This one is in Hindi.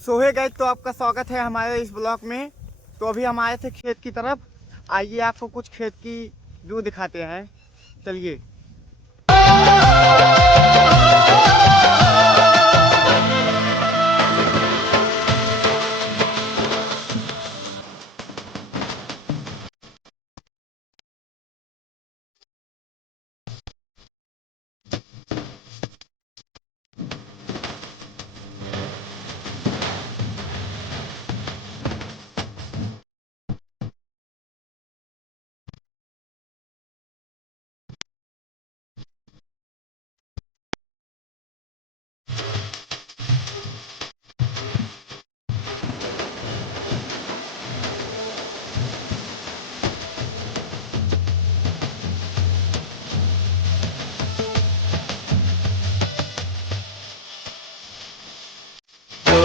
सोहे गए तो आपका स्वागत है हमारे इस ब्लॉग में। तो अभी हम आए थे खेत की तरफ। आइए आपको कुछ खेत की व्यू दिखाते हैं, चलिए।